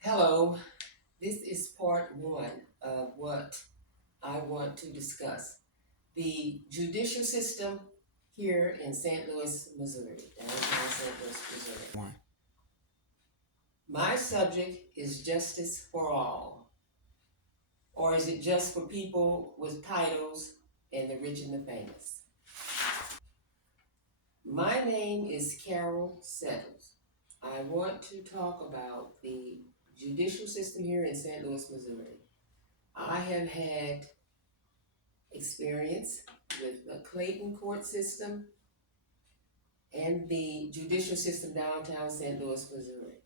Hello, this is part one of what I want to discuss. The judicial system here in St. Louis, Missouri, downtown St. Louis, Missouri. One. My subject is justice for all, or is it just for people with titles and the rich and the famous? My name is Carol Settles. I want to talk about the judicial system here in St. Louis, Missouri. I have had experience with the Clayton court system and the judicial system downtown St. Louis, Missouri.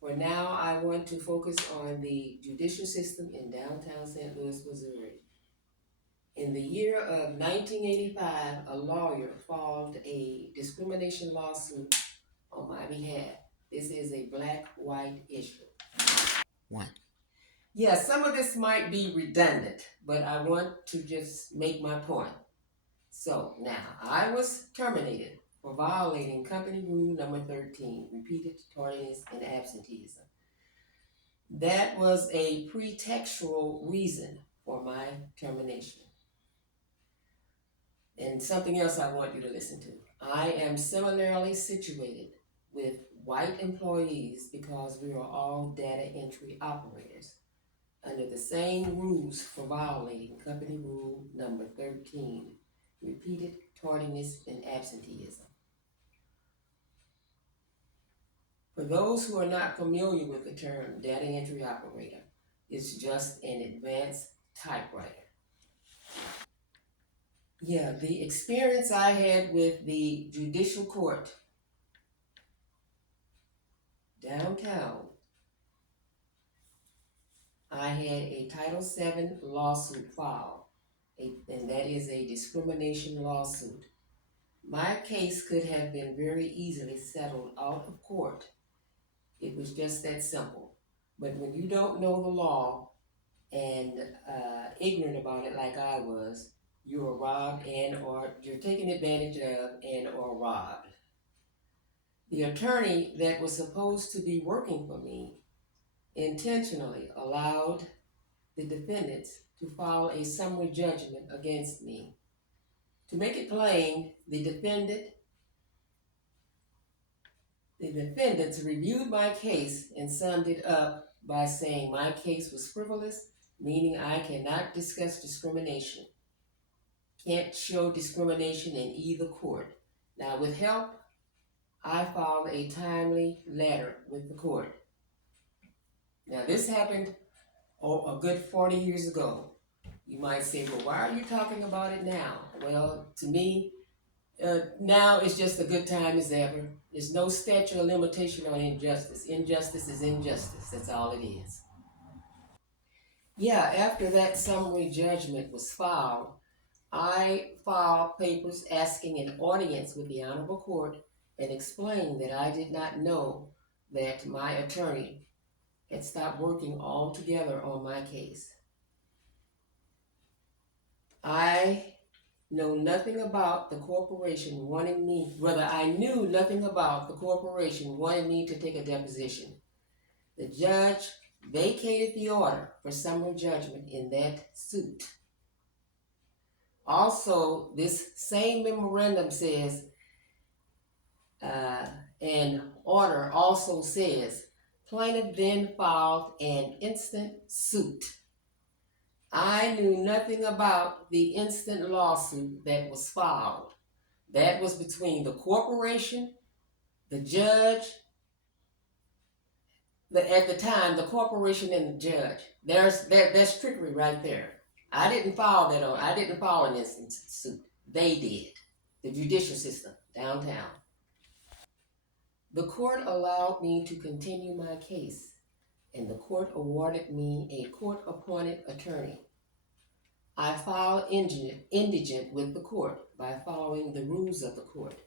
For now, I want to focus on the judicial system in downtown St. Louis, Missouri. In the year of 1985, a lawyer filed a discrimination lawsuit on my behalf. This is a black-white issue. One. Yeah, some of this might be redundant, but I want to just make my point. So now, I was terminated for violating company rule number 13, repeated tardiness and absenteeism. That was a pretextual reason for my termination. And something else I want you to listen to. I am similarly situated with white employees because we are all data entry operators under the same rules for violating company rule number 13, repeated tardiness and absenteeism. For those who are not familiar with the term data entry operator, it's just an advanced typewriter. Yeah, the experience I had with the judicial court downtown, I had a Title VII lawsuit filed, and that is a discrimination lawsuit. My case could have been very easily settled out of court. It was just that simple. But when you don't know the law and ignorant about it like I was, you are robbed and or you're taken advantage of and or robbed. The attorney that was supposed to be working for me intentionally allowed the defendants to file a summary judgment against me. To make it plain, the defendants reviewed my case and summed it up by saying my case was frivolous, meaning I cannot discuss discrimination. Can't show discrimination in either court. Now, with help, I filed a timely letter with the court. Now, this happened a good 40 years ago. You might say, well, why are you talking about it now? Well, to me, now it's just a good time as ever. There's no statute of limitation on injustice. Injustice is injustice. That's all it is. Yeah, after that summary judgment was filed, I filed papers asking an audience with the Honorable Court and explained that I did not know that my attorney had stopped working altogether on my case. I know nothing about the corporation wanting me, rather, I knew nothing about the corporation wanting me to take a deposition. The judge vacated the order for summary judgment in that suit. Also, this same memorandum says, and order also says, plaintiff then filed an instant suit. I knew nothing about the instant lawsuit that was filed. That was between the corporation, the judge, at the time, the corporation and the judge. That's trickery right there. I didn't file an instant suit. They did. The judicial system downtown. The court allowed me to continue my case, and the court awarded me a court-appointed attorney. I filed indigent with the court by following the rules of the court.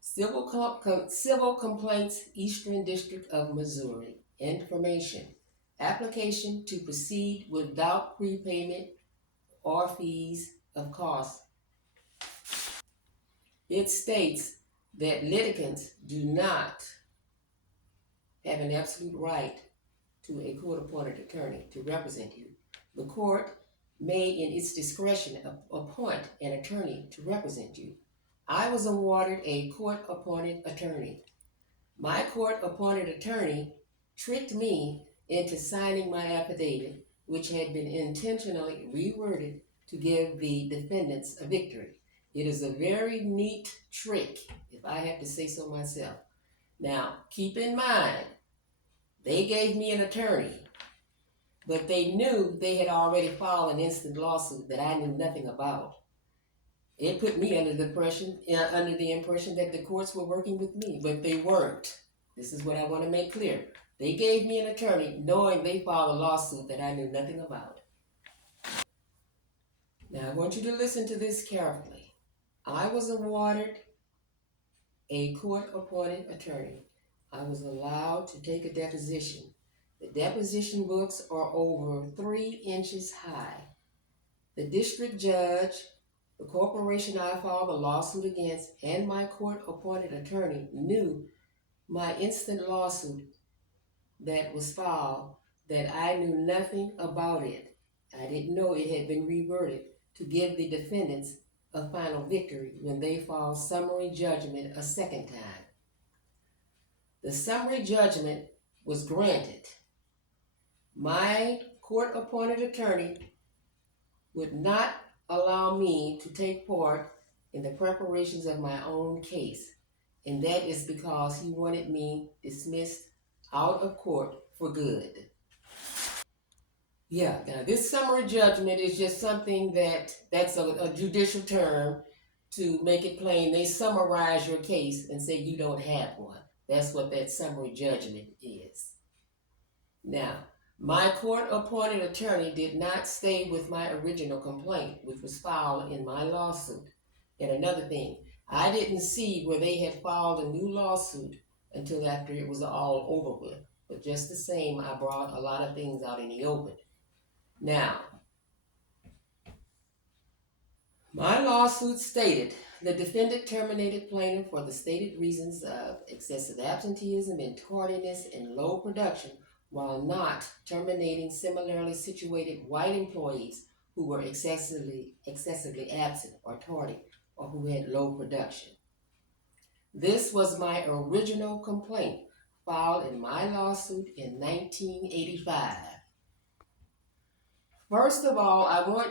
Civil Complaints, Eastern District of Missouri. Information. Application to proceed without prepayment or fees of cost. It states that litigants do not have an absolute right to a court-appointed attorney to represent you. The court may, in its discretion, appoint an attorney to represent you. I was awarded a court-appointed attorney. My court-appointed attorney tricked me into signing my affidavit, which had been intentionally reworded to give the defendants a victory. It is a very neat trick, if I have to say so myself. Now, keep in mind, they gave me an attorney, but they knew they had already filed an instant lawsuit that I knew nothing about. It put me under the impression that the courts were working with me, but they weren't. This is what I want to make clear. They gave me an attorney knowing they filed a lawsuit that I knew nothing about. Now, I want you to listen to this carefully. I was awarded a court-appointed attorney. I was allowed to take a deposition. The deposition books are over 3 inches high. The district judge, the corporation I filed a lawsuit against, and my court-appointed attorney knew my instant lawsuit that was filed, that I knew nothing about it. I didn't know it had been reworded to give the defendants a final victory when they filed summary judgment a second time. The summary judgment was granted. My court-appointed attorney would not allow me to take part in the preparations of my own case, and that is because he wanted me dismissed out of court for good. Yeah, now this summary judgment is just something that's a judicial term to make it plain. They summarize your case and say you don't have one. That's what that summary judgment is. Now, my court-appointed attorney did not stay with my original complaint, which was filed in my lawsuit. And another thing, I didn't see where they had filed a new lawsuit until after it was all over with. But just the same, I brought a lot of things out in the open. Now, my lawsuit stated the defendant terminated plaintiff for the stated reasons of excessive absenteeism and tardiness and low production, while not terminating similarly situated white employees who were excessively absent or tardy or who had low production. This was my original complaint filed in my lawsuit in 1985. First of all, I want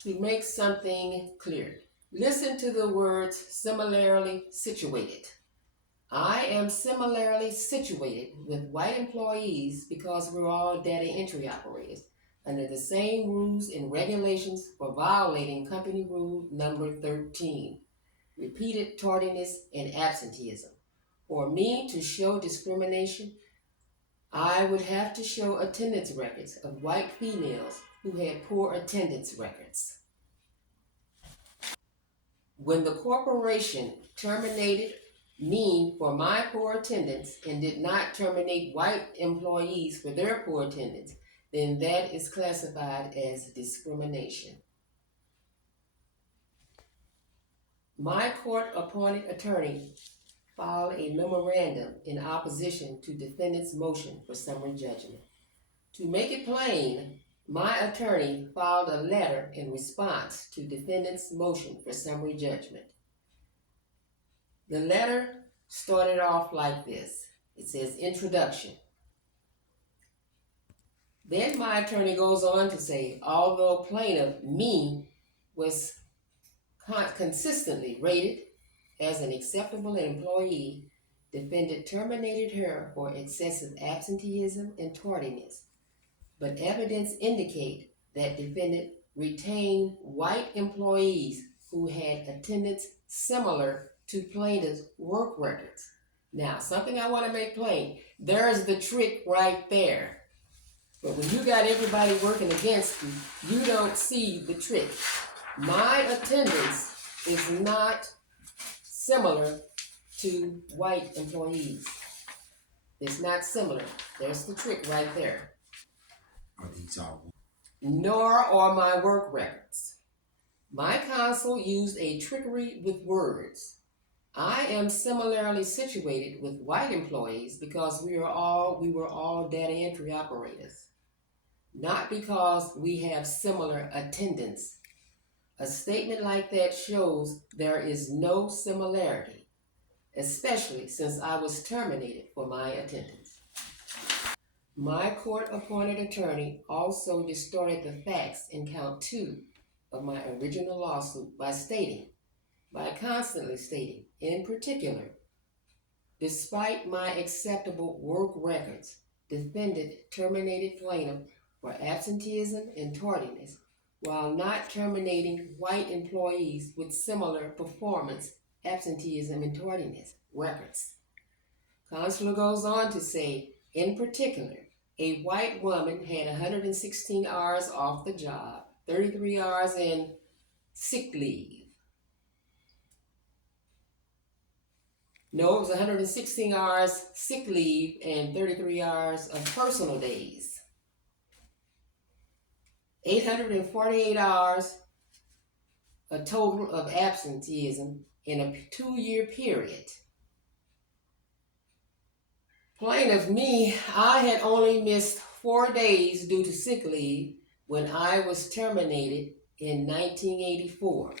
to make something clear. Listen to the words similarly situated. I am similarly situated with white employees because we're all data entry operators under the same rules and regulations for violating company rule number 13, repeated tardiness and absenteeism. For me to show discrimination, I would have to show attendance records of white females who had poor attendance records. When the corporation terminated me for my poor attendance and did not terminate white employees for their poor attendance, then that is classified as discrimination. My court-appointed attorney filed a memorandum in opposition to defendant's motion for summary judgment. To make it plain, my attorney filed a letter in response to defendant's motion for summary judgment. The letter started off like this. It says, introduction. Then my attorney goes on to say, although plaintiff, me, was consistently rated as an acceptable employee, defendant terminated her for excessive absenteeism and tardiness. But evidence indicate that defendant retained white employees who had attendance similar to plaintiff's work records. Now, something I want to make plain, there's the trick right there. But when you got everybody working against you, you don't see the trick. My attendance is not similar to white employees. It's not similar. There's the trick right there. Are these all? Nor are my work records. My counsel used a trickery with words. I am similarly situated with white employees because we were all data entry operators, not because we have similar attendance. A statement like that shows there is no similarity, especially since I was terminated for my attendance. My court-appointed attorney also distorted the facts in count 2 of my original lawsuit by constantly stating, in particular, despite my acceptable work records, defendant terminated plaintiff for absenteeism and tardiness while not terminating white employees with similar performance, absenteeism, and tardiness records. Counselor goes on to say, in particular, a white woman had 116 hours off the job, 33 hours in sick leave. No, it was 116 hours sick leave and 33 hours of personal days. 848 hours, a total of absenteeism in a 2-year period. Plaintiff, me, I had only missed 4 days due to sick leave when I was terminated in 1984.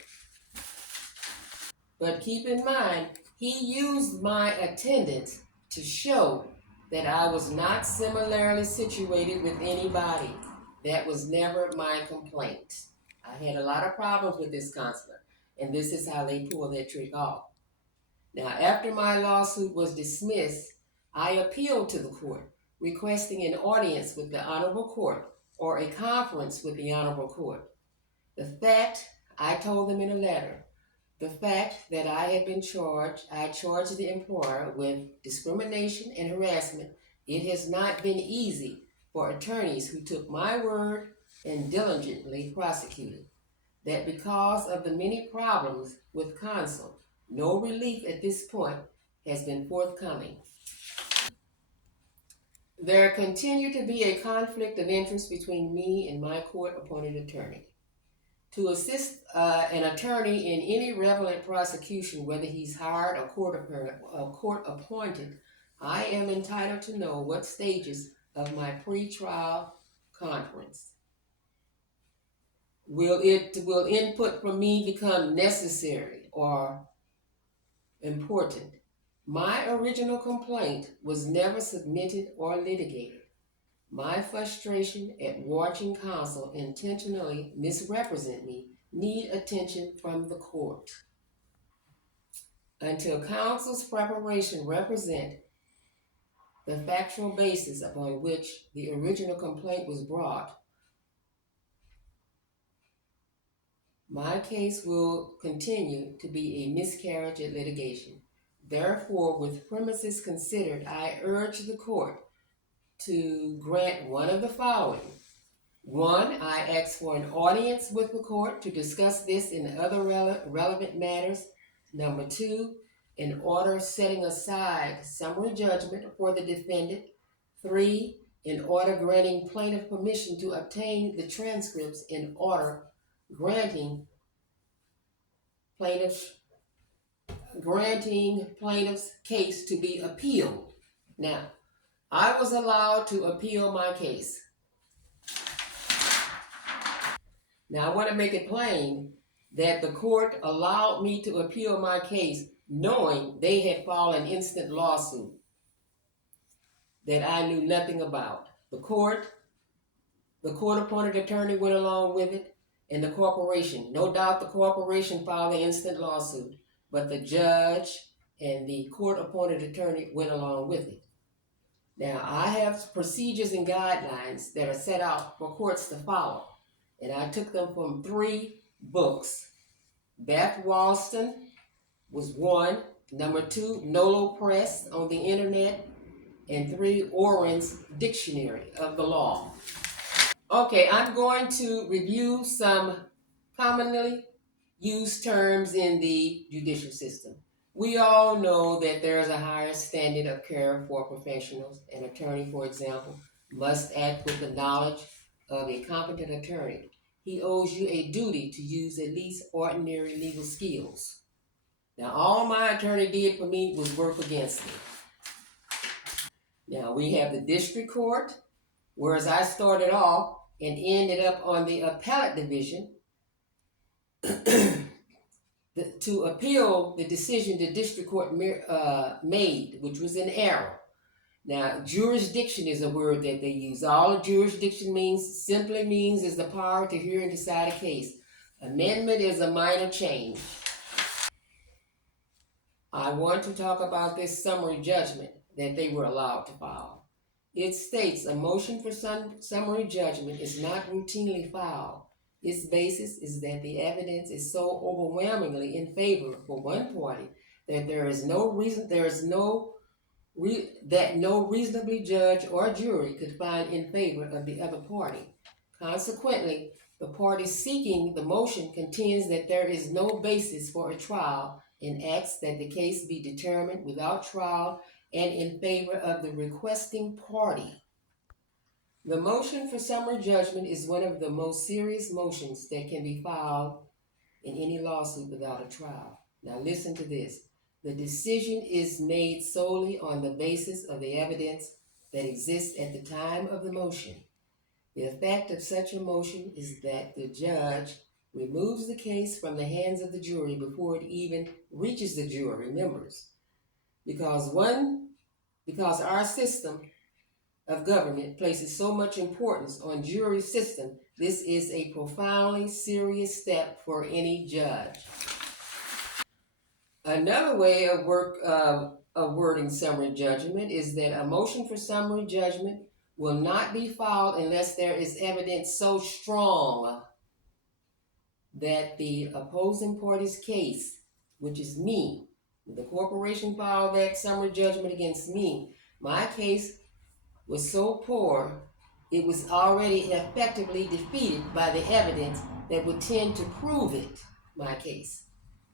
But keep in mind, he used my attendance to show that I was not similarly situated with anybody. That was never my complaint. I had a lot of problems with this counselor, and this is how they pull that trick off. Now, after my lawsuit was dismissed, I appealed to the court, requesting an audience with the Honorable Court or a conference with the Honorable Court. I told them in a letter, the fact that I charged the employer with discrimination and harassment. It has not been easy for attorneys who took my word and diligently prosecuted. That because of the many problems with counsel, no relief at this point has been forthcoming. There continued to be a conflict of interest between me and my court-appointed attorney. To assist an attorney in any relevant prosecution, whether he's hired or court appointed, I am entitled to know what stages of my pretrial conference. Will input from me become necessary or important? My original complaint was never submitted or litigated. My frustration at watching counsel intentionally misrepresent me need attention from the court. Until counsel's preparation represent the factual basis upon which the original complaint was brought, my case will continue to be a miscarriage at litigation. Therefore, with premises considered, I urge the court to grant one of the following. 1, I ask for an audience with the court to discuss this and other relevant matters. Number 2, an order setting aside summary judgment for the defendant. 3, an order granting plaintiff permission to obtain the transcripts. In order granting plaintiff's case to be appealed. Now, I was allowed to appeal my case. Now, I want to make it plain that the court allowed me to appeal my case knowing they had filed an instant lawsuit that I knew nothing about. The court-appointed attorney went along with it, and the corporation. No doubt the corporation filed the instant lawsuit, but the judge and the court-appointed attorney went along with it. Now, I have procedures and guidelines that are set out for courts to follow. And I took them from 3 books. Beth Walston was 1. Number 2, Nolo Press on the internet. And 3, Oren's Dictionary of the Law. Okay, I'm going to review some commonly used terms in the judicial system. We all know that there is a higher standard of care for professionals. An attorney, for example, must act with the knowledge of a competent attorney. He owes you a duty to use at least ordinary legal skills. Now, all my attorney did for me was work against me. Now, we have the district court, whereas I started off and ended up on the appellate division to appeal the decision the district court made, which was an error. Now, jurisdiction is a word that they use. All jurisdiction simply means is the power to hear and decide a case. Amendment is a minor change. I want to talk about this summary judgment that they were allowed to file. It states a motion for summary judgment is not routinely filed. Its basis is that the evidence is so overwhelmingly in favor for one party that no reasonably judge or jury could find in favor of the other party. Consequently, the party seeking the motion contends that there is no basis for a trial and asks that the case be determined without trial and in favor of the requesting party. The motion for summary judgment is one of the most serious motions that can be filed in any lawsuit without a trial. Now listen to this. The decision is made solely on the basis of the evidence that exists at the time of the motion. The effect of such a motion is that the judge removes the case from the hands of the jury before it even reaches the jury members. Because our system of government places so much importance on jury system, this is a profoundly serious step for any judge. Another way of wording summary judgment is that a motion for summary judgment will not be filed unless there is evidence so strong that the opposing party's case, which is me, the corporation filed that summary judgment against me, my case was so poor, it was already effectively defeated by the evidence that would tend to prove it, my case.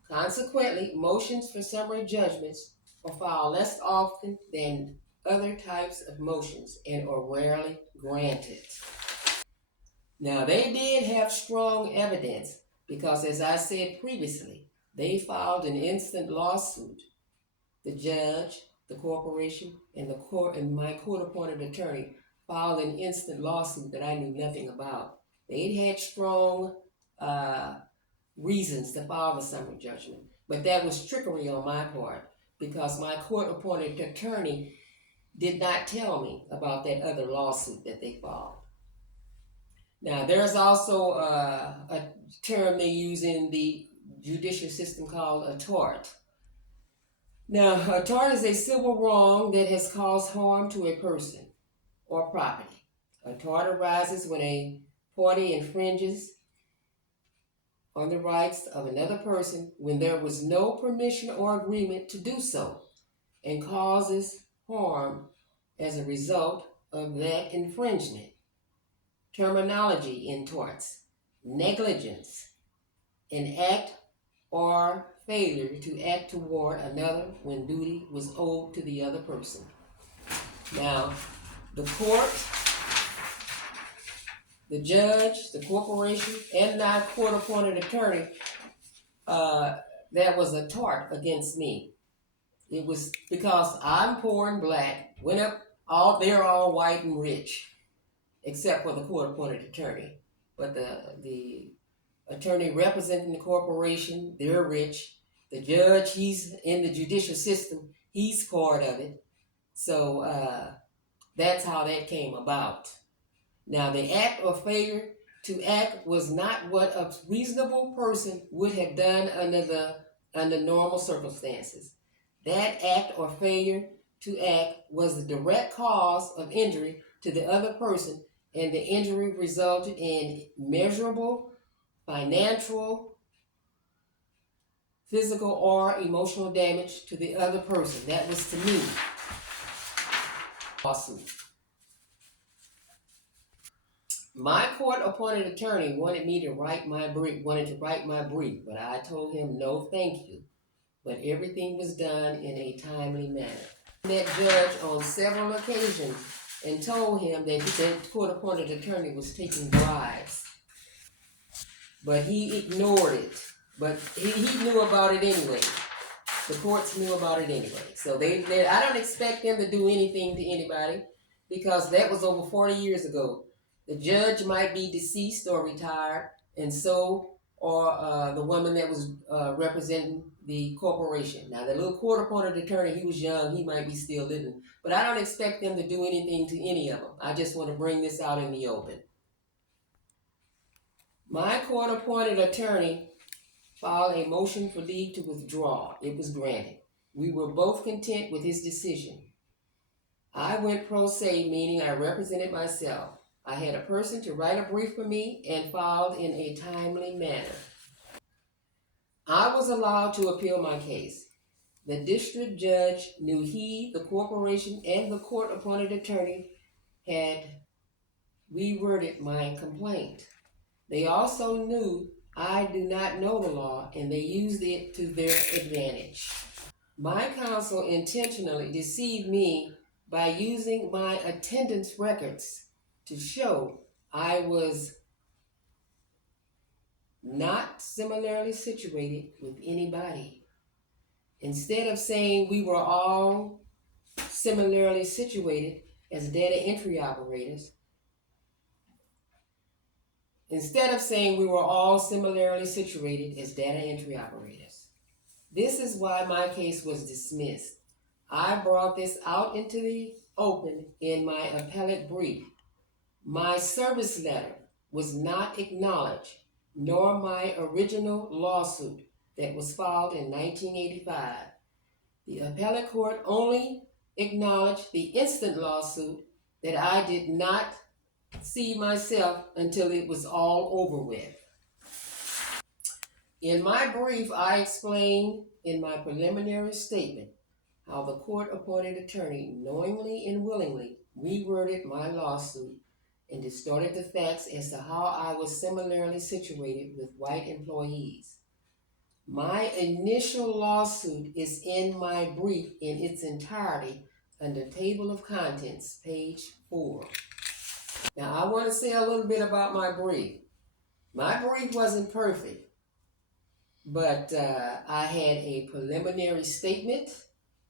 Consequently, motions for summary judgments are filed less often than other types of motions and are rarely granted. Now, they did have strong evidence because, as I said previously, they filed an instant lawsuit. The judge, the corporation, and my court-appointed attorney filed an instant lawsuit that I knew nothing about. They had strong reasons to file the summary judgment, but that was trickery on my part because my court-appointed attorney did not tell me about that other lawsuit that they filed. Now, there's also a term they use in the judicial system called a tort. Now, a tort is a civil wrong that has caused harm to a person or property. A tort arises when a party infringes on the rights of another person when there was no permission or agreement to do so and causes harm as a result of that infringement. Terminology in torts: negligence, an act or failure to act toward another when duty was owed to the other person. Now, the court, the judge, the corporation, and my court-appointed attorney, that was a tort against me. It was because I'm poor and black, they're all white and rich, except for the court-appointed attorney. But the attorney representing the corporation, they're rich. The judge, he's in the judicial system, he's part of it. So that's how that came about. Now, the act or failure to act was not what a reasonable person would have done under normal circumstances. That act or failure to act was the direct cause of injury to the other person, and the injury resulted in measurable financial, physical, or emotional damage to the other person. That was to me. Lawsuit. My court-appointed attorney wanted to write my brief, but I told him no, thank you. But everything was done in a timely manner. That judge on several occasions and told him that the court-appointed attorney was taking bribes. But he ignored it. But he knew about it anyway. The courts knew about it anyway. So I don't expect them to do anything to anybody because that was over 40 years ago. The judge might be deceased or retired, and so or the woman that was representing the corporation. Now, the little court-appointed attorney, he was young, he might be still living, but I don't expect them to do anything to any of them. I just want to bring this out in the open. My court-appointed attorney filed a motion for leave to withdraw. It was granted. We were both content with his decision. I went pro se, meaning I represented myself. I had a person to write a brief for me and filed in a timely manner. I was allowed to appeal my case. The district judge knew he, the corporation, and the court-appointed attorney had reworded my complaint. They also knew I do not know the law, and they used it to their advantage. My counsel intentionally deceived me by using my attendance records to show I was not similarly situated with anybody. Instead of saying we were all similarly situated as data entry operators, This is why my case was dismissed. I brought this out into the open in my appellate brief. My service letter was not acknowledged, nor my original lawsuit that was filed in 1985. The appellate court only acknowledged the instant lawsuit that I did not see myself until it was all over with. In my brief, I explained in my preliminary statement how the court-appointed attorney knowingly and willingly reworded my lawsuit and distorted the facts as to how I was similarly situated with white employees. My initial lawsuit is in my brief in its entirety under Table of Contents, page 4. Now, I want to say a little bit about my brief. My brief wasn't perfect, but I had a preliminary statement,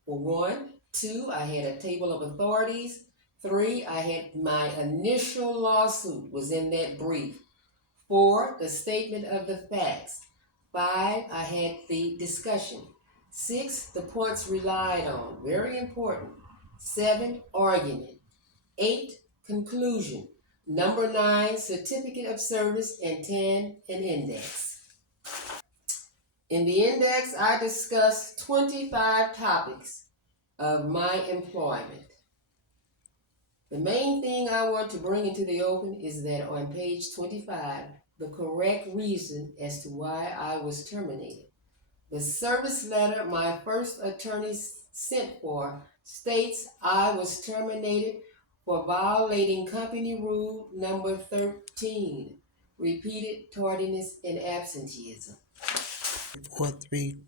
for one. 2, I had a table of authorities. 3, I had my initial lawsuit was in that brief. 4, the statement of the facts. 5, I had the discussion. 6, the points relied on, very important. 7, argument. 8, conclusion. Number 9, certificate of service, and 10, an index. In the index, I discussed 25 topics of my employment. The main thing I want to bring into the open is that on page 25, the correct reason as to why I was terminated. The service letter my first attorney sent for states I was terminated for violating company rule number 13, repeated tardiness and absenteeism. Report 3.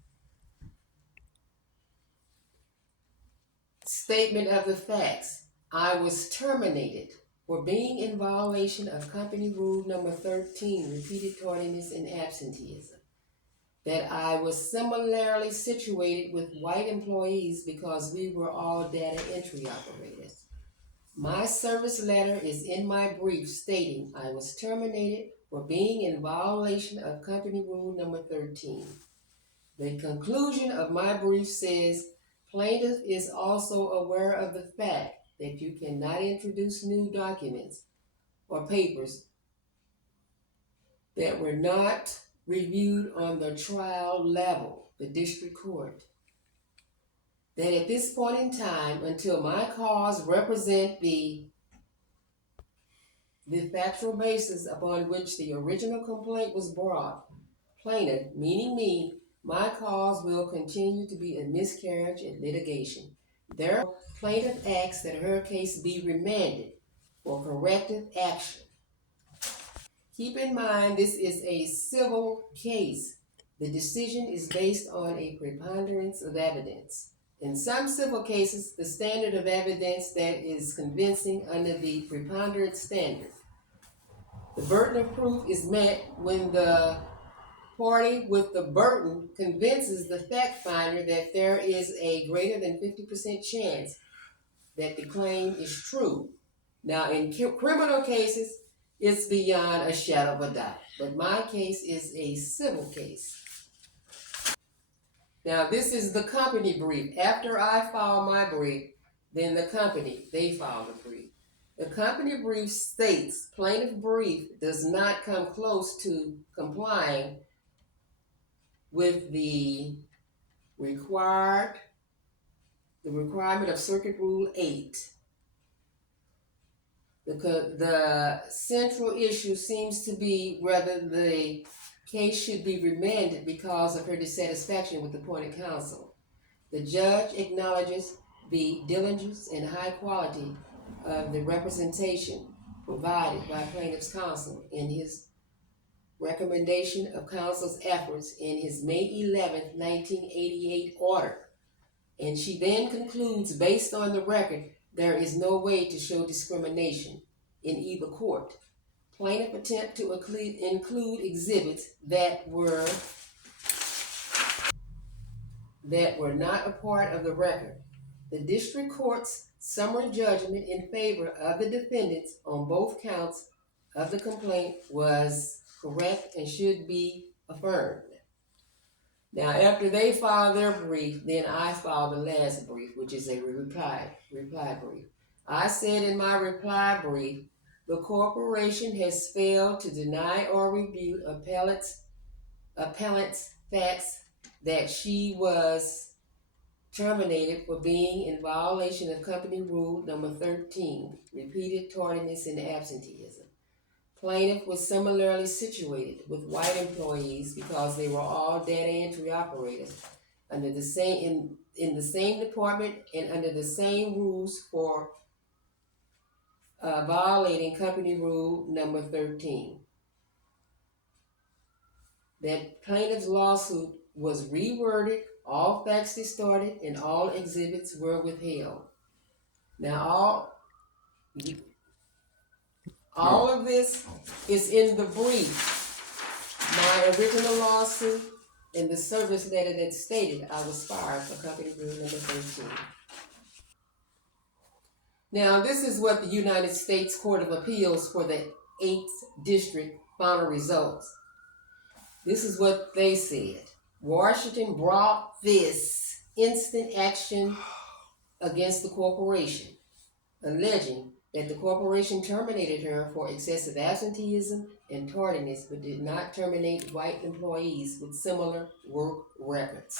Statement of the facts. I was terminated for being in violation of company rule number 13, repeated tardiness and absenteeism. That I was similarly situated with white employees because we were all data entry operators. My service letter is in my brief stating I was terminated for being in violation of company rule number 13. The conclusion of my brief says, plaintiff is also aware of the fact that you cannot introduce new documents or papers that were not reviewed on the trial level, the district court. That at this point in time, until my cause represent the factual basis upon which the original complaint was brought, plaintiff, meaning me, my cause will continue to be a miscarriage in litigation. Therefore, plaintiff asks that her case be remanded for corrective action. Keep in mind, this is a civil case. The decision is based on a preponderance of evidence. In some civil cases, the standard of evidence that is convincing under the preponderance standard. The burden of proof is met when the party with the burden convinces the fact finder that there is a greater than 50% chance that the claim is true. Now, in criminal cases, it's beyond a shadow of a doubt. But my case is a civil case. Now, this is the company brief. After I file my brief, then the company, they file the brief. The company brief states plaintiff brief does not come close to complying with the requirement of Circuit Rule 8. The central issue seems to be whether the case should be remanded because of her dissatisfaction with appointed counsel. The judge acknowledges the diligence and high quality of the representation provided by plaintiff's counsel in his recommendation of counsel's efforts in his May 11th, 1988 order. And she then concludes, based on the record, there is no way to show discrimination in either court. Plaintiff attempt to include exhibits that were not a part of the record. The district court's summary judgment in favor of the defendants on both counts of the complaint was correct and should be affirmed. Now, after they file their brief, then I file the last brief, which is a reply brief. I said in my reply brief, the corporation has failed to deny or refute appellant's facts that she was terminated for being in violation of company rule number 13, repeated tardiness and absenteeism. Plaintiff was similarly situated with white employees because they were all data entry operators under the same in the same department and under the same rules for violating company rule number 13. That plaintiff's lawsuit was reworded, all facts distorted, and all exhibits were withheld. Now all of this is in the brief. My original lawsuit and the service letter that stated I was fired for company rule number 13. Now, this is what the United States Court of Appeals for the 8th District final results. This is what they said. Washington brought this instant action against the corporation, alleging that the corporation terminated her for excessive absenteeism and tardiness, but did not terminate white employees with similar work records.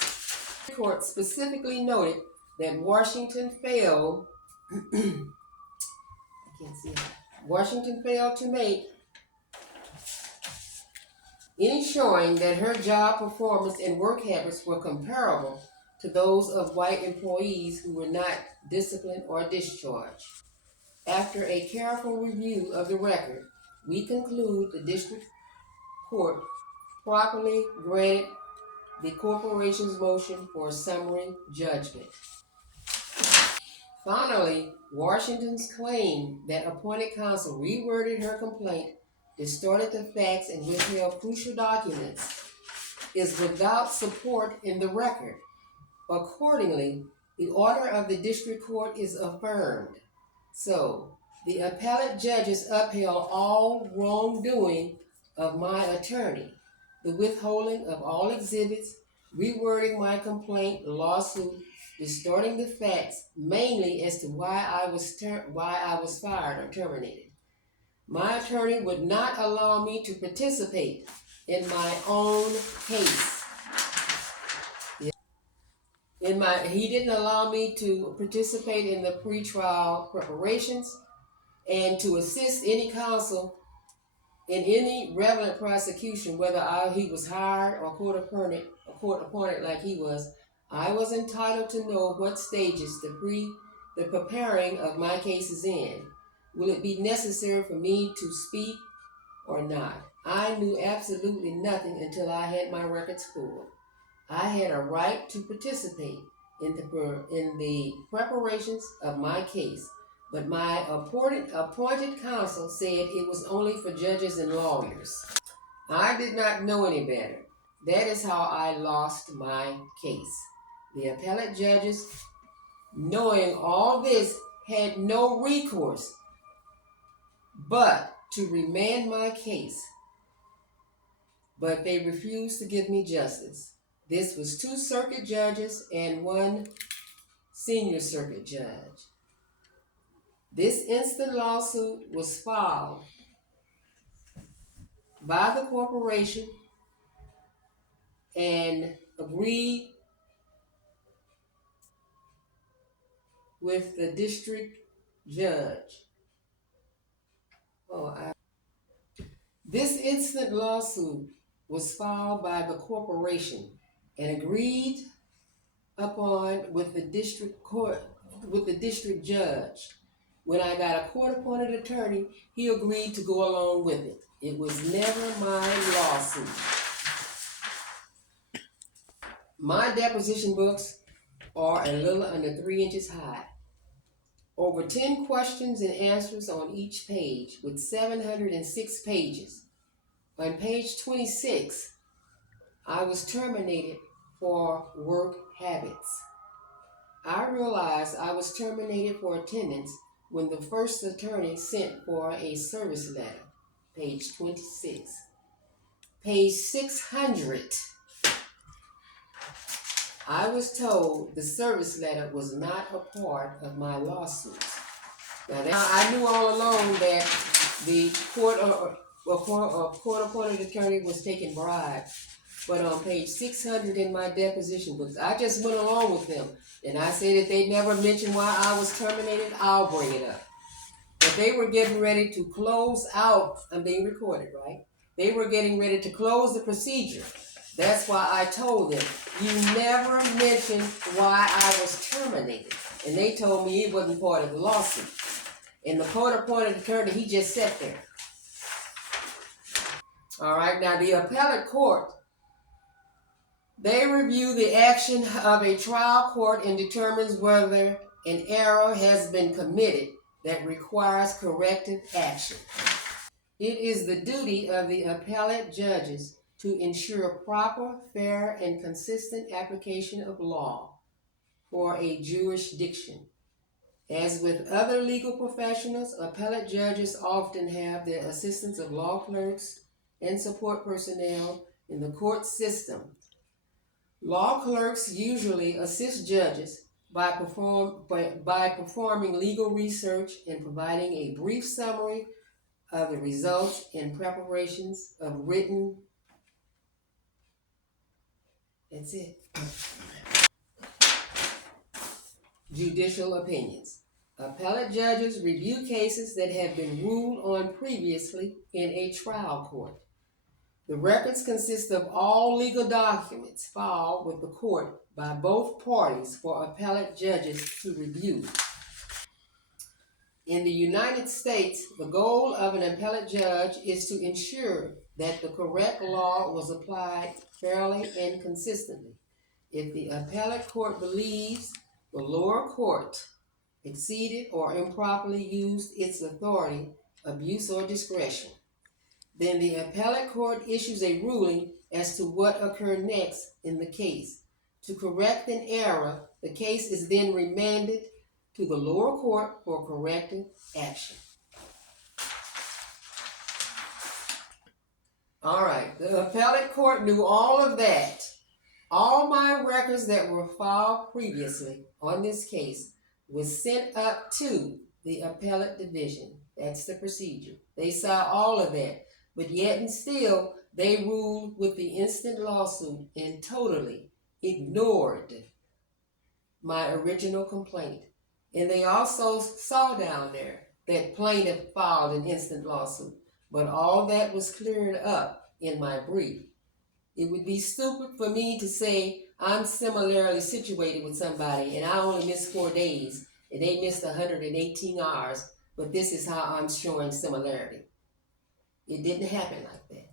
The court specifically noted that Washington failed to make any showing that her job performance and work habits were comparable to those of white employees who were not disciplined or discharged. After a careful review of the record, we conclude the district court properly granted the corporation's motion for summary judgment. Finally, Washington's claim that appointed counsel reworded her complaint, distorted the facts, and withheld crucial documents is without support in the record. Accordingly, the order of the district court is affirmed. So, the appellate judges upheld all wrongdoing of my attorney, the withholding of all exhibits, rewording my complaint, lawsuit, distorting the facts, mainly as to why I was fired or terminated. My attorney would not allow me to participate in my own case. He didn't allow me to participate in the pretrial preparations and to assist any counsel in any relevant prosecution, whether he was hired or court appointed like he was. I was entitled to know what stages the preparing of my case is in. Will it be necessary for me to speak or not? I knew absolutely nothing until I had my records pulled. I had a right to participate in the preparations of my case, but my appointed counsel said it was only for judges and lawyers. I did not know any better. That is how I lost my case. The appellate judges, knowing all this, had no recourse but to remand my case. But they refused to give me justice. This was 2 circuit judges and 1 senior circuit judge. This instant lawsuit was filed by the corporation and agreed with the district judge. This instant lawsuit was filed by the corporation and agreed upon with the district judge. When I got a court-appointed attorney, he agreed to go along with it. It was never my lawsuit. My deposition books are a little under 3 inches high. Over 10 questions and answers on each page with 706 pages. On page 26, I was terminated for work habits. I realized I was terminated for attendance when the first attorney sent for a service letter, page 26. Page 600, I was told the service letter was not a part of my lawsuit. Now I knew all along that the court-appointed attorney was taking bribes, but on page 600 in my deposition books, I just went along with them. And I said if they never mentioned why I was terminated, I'll bring it up. But they were getting ready to close out, I'm being recorded, right? They were getting ready to close the procedure. That's why I told them, you never mentioned why I was terminated. And they told me it wasn't part of the lawsuit. And the court-appointed attorney, he just sat there. All right, now the appellate court, they review the action of a trial court and determines whether an error has been committed that requires corrective action. It is the duty of the appellate judges to ensure proper, fair, and consistent application of law for a jurisdiction. As with other legal professionals, appellate judges often have the assistance of law clerks and support personnel in the court system. Law clerks usually assist judges by performing legal research and providing a brief summary of the results and preparations of written. That's it. Judicial opinions. Appellate judges review cases that have been ruled on previously in a trial court. The records consist of all legal documents filed with the court by both parties for appellate judges to review. In the United States, the goal of an appellate judge is to ensure that the correct law was applied fairly and consistently. If the appellate court believes the lower court exceeded or improperly used its authority, abuse, or discretion, then the appellate court issues a ruling as to what occurred next in the case. To correct an error, the case is then remanded to the lower court for corrective action. All right, the appellate court knew all of that. All my records that were filed previously on this case was sent up to the appellate division. That's the procedure. They saw all of that. But yet and still, they ruled with the instant lawsuit and totally ignored my original complaint. And they also saw down there that plaintiff filed an instant lawsuit. But all that was cleared up in my brief. It would be stupid for me to say I'm similarly situated with somebody and I only missed 4 days and they missed 118 hours, but this is how I'm showing similarity. It didn't happen like that.